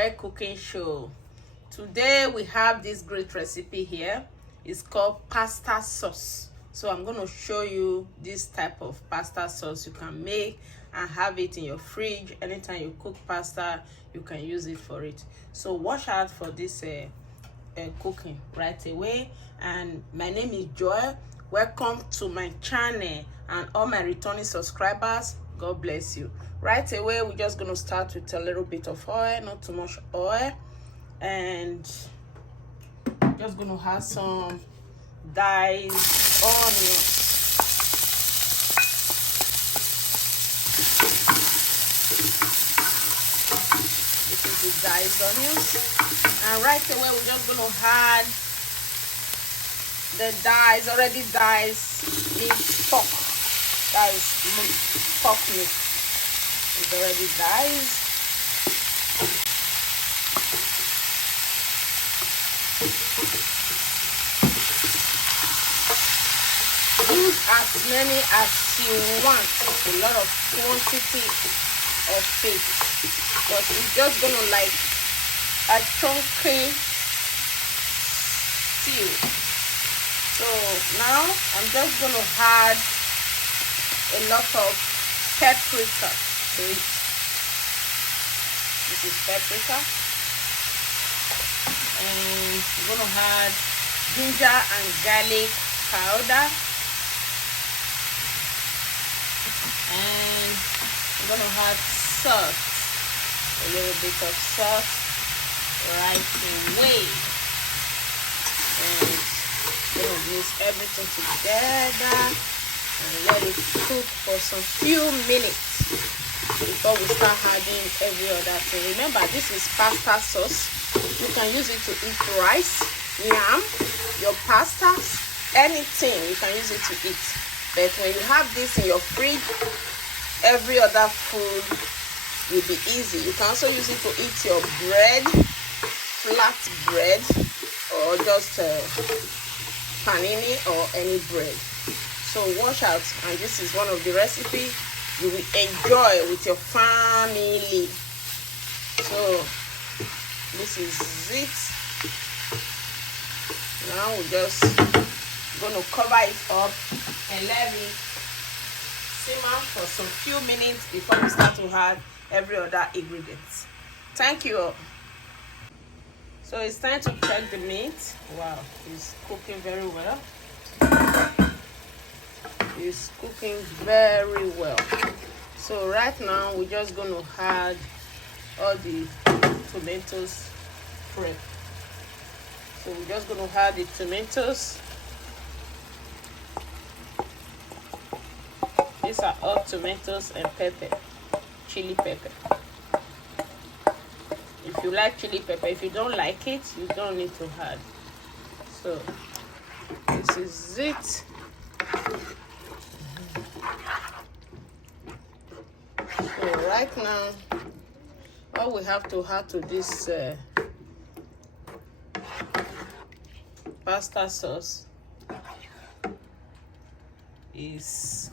Joy Cooking Show. Today we have this great recipe here. It's called pasta sauce. So I'm going to show you this type of pasta sauce you can make and have it in your fridge. Anytime you cook pasta, you can use it for it. So watch out for this cooking right away. And my name is Joy. Welcome to my channel, and all my returning subscribers, God bless you. Right away, we're just going to start with a little bit of oil, not too much oil, and just going to have some diced onions. This is the diced onions, and right away we're just going to add the already diced meat pork. That is pork meat. It's already diced. Use as many as you want. A lot of quantity of it, but it's just gonna like a chunky stew. So now I'm just gonna add a lot of paprika to it. This is paprika, and I'm gonna add ginger and garlic powder, and I'm gonna add salt, a little bit of salt right away, and gonna mix everything together and let it cook for some few minutes before we start adding every other thing. Remember, this is pasta sauce. You can use it to eat rice, yam, your pastas, anything you can use it to eat. But when you have this in your fridge, every other food will be easy. You can also use it to eat your bread, flat bread, or just panini or any bread. So watch out, and this is one of the recipes you will enjoy with your family. So this is it. Now we're just gonna cover it up and let it simmer for some few minutes before we start to add every other ingredient. Thank you all. So it's time to check the meat. Wow, it's cooking very well. It's cooking very well. So right now we're just going to add all the tomatoes prep. So we're just going to add the tomatoes. These are all tomatoes and pepper, chili pepper. If you like chili pepper, if you don't like it, you don't need to add. So this is it. So right now, all we have to add to this pasta sauce is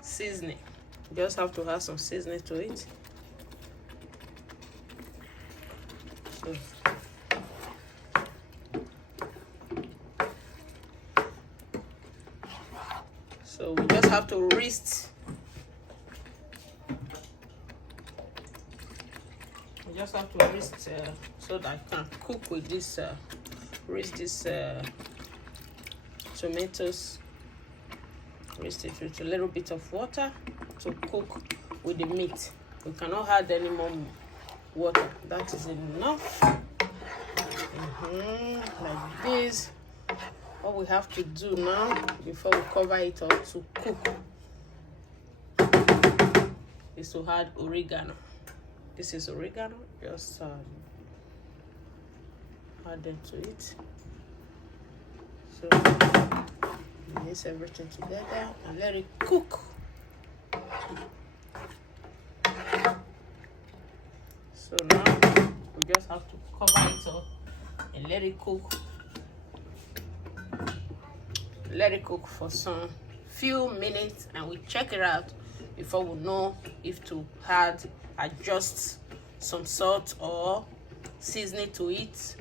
seasoning. You just have to add some seasoning to it. So we just have to whisk. We just have to whisk so that I can cook with this. Whisk this tomatoes. Whisk it with a little bit of water to cook with the meat. We cannot add any more water. That is enough. Like this. What we have to do now before we cover it up to cook is to add oregano. This is oregano. Just add them to it. So mix everything together and let it cook. So now we just have to cover it up and let it cook. Let it cook for some few minutes, and we check it out before we know if to add adjust some salt or seasoning to it,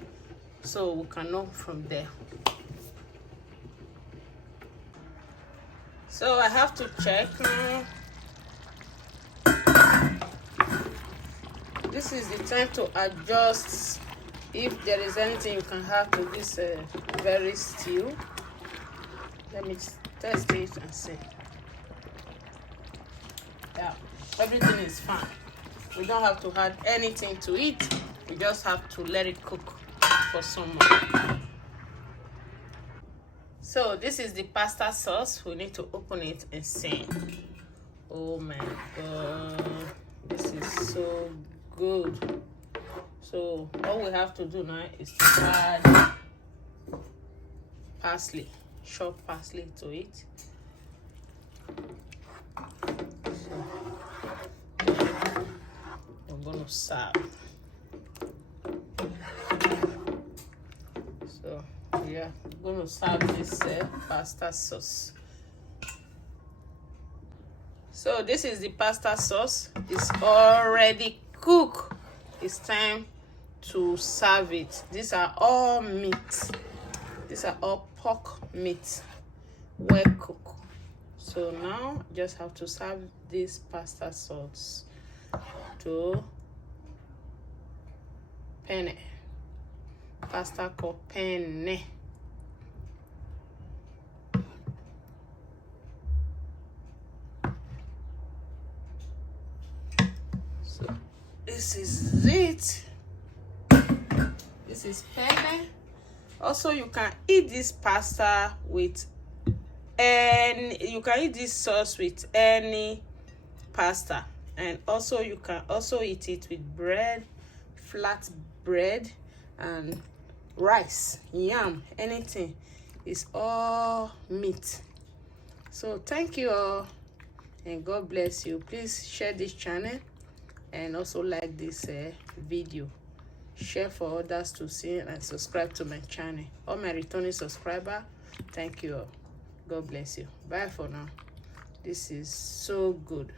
so we can know from there. So I have to check. This is the time to adjust if there is anything you can have to this very stew. Let me test it and see. Yeah, everything is fine. We don't have to add anything to it. We just have to let it cook for some more. So this is the pasta sauce. We need to open it and see. Oh my god, this is so good. So all we have to do now is to add parsley, chopped parsley to it. So I'm gonna serve. So yeah, I'm gonna serve this pasta sauce. So this is the pasta sauce. It's already cooked. It's time to serve it. These are all meat. These are all pork meat, well cooked. So now just have to serve this pasta sauce to penne. Pasta called penne. So this is it. This is penne. Also, you can eat this pasta with you can eat this sauce with any pasta, and also you can also eat it with bread, flat bread, and rice, yam, anything. It's all meat. So thank you all, and God bless you. Please share this channel and also like this video. Share for others to see, and subscribe to my channel. All my returning subscribers, thank you all. God bless you. Bye for now. This is so good.